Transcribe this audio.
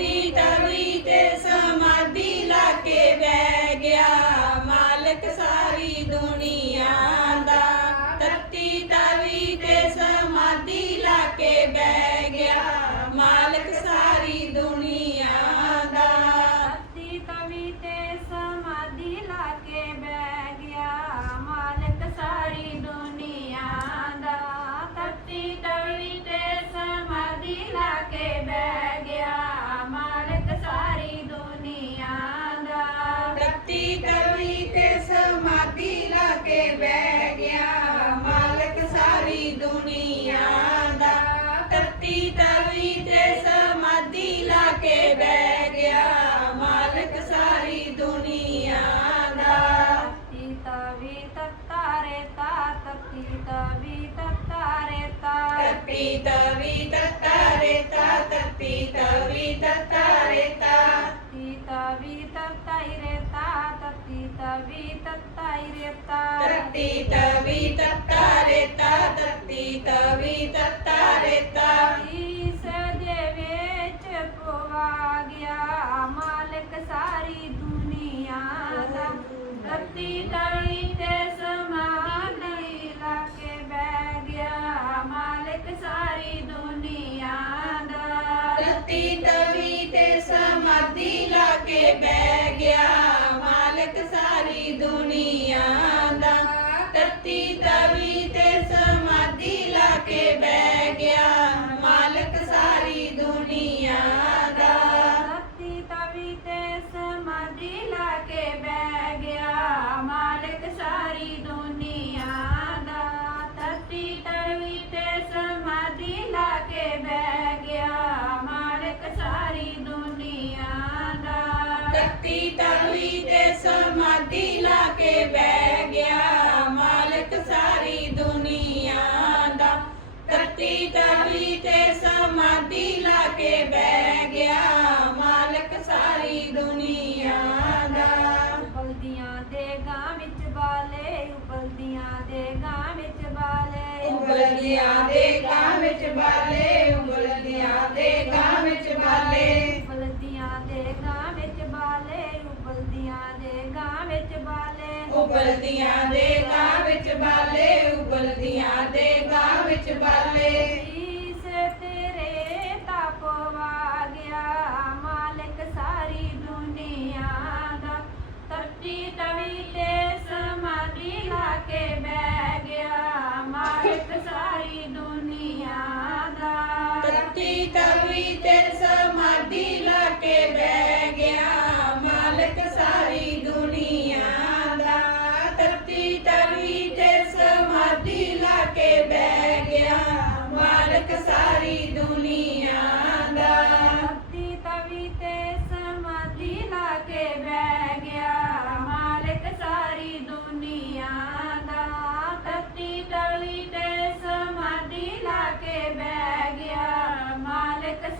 ti, ਤਵੀ ਤਵੀ ਤੇ ਸਮਾਧੀ ਲਾ ਕੇ ਬਹਿ ਗਿਆ ਮਾਲਕ ਸਾਰੀ ਦੁਨੀਆ ਦਾ ਤੀਤਾ ਵੀ ਤਤਾਰੇ ਤਾ ਤੀਤਾ ਵੀ ਤਤਾਰੇ ਤਾ ਤੀਤਾ ਵੀ ਤਤਾਰੇ ਤਾ ਤੀਤਾ ਵੀ ਤਤਾਰੇ ਤਾ ਤੀਤਾ ਵੀ ਤਤਾਈ ਰੇ ਤਾ ਤੀਤਾ ਵੀ ਤਤਾਈ ਰੇ ਤਾ ਤੀਤਾ ਵੀ ਤਤਾਰੇ ਤਾ ਤੀਤਾ ਵੀ ਸਮਾਧੀ ਲਾ ਕੇ ਬਹਿ ਗਿਆ ਮਾਲਕ ਸਾਰੀ ਦੁਨੀਆ ਦਾ। ਉਬਲਦੀਆਂ ਦੇ ਗਾਂ ਵਿੱਚ ਬਾਲੇ ਉਬਲਦੀਆਂ ਦੇ ਗਾਂ ਵਿੱਚ ਬਾਲੇ। ਉਬਲਦੀਆਂ ਦੇ ਗਾਂ ਵਿੱਚ ਬਾਲੇ ਉਬਲਦੀਆਂ ਦੇ ਗਾਂ ਵਿੱਚ ਬਾਲੇ। ਉਬਲਦੀਆਂ ਦੇ ਗਾਂ ਵਿੱਚ ਬਾਲੇ ਉਬਲਦੀਆਂ ਦੇ ਗਾਂ ਵਿੱਚ ਬਾਲੇ। ਉਬਲਦੀਆਂ ਦੇ ਗਾਂ ਵਿੱਚ ਬਾਲੇ ਉਬਲਦੀਆਂ ਦੇ ਗਾਂ ਵਿੱਚ ਬਾਲੇ। este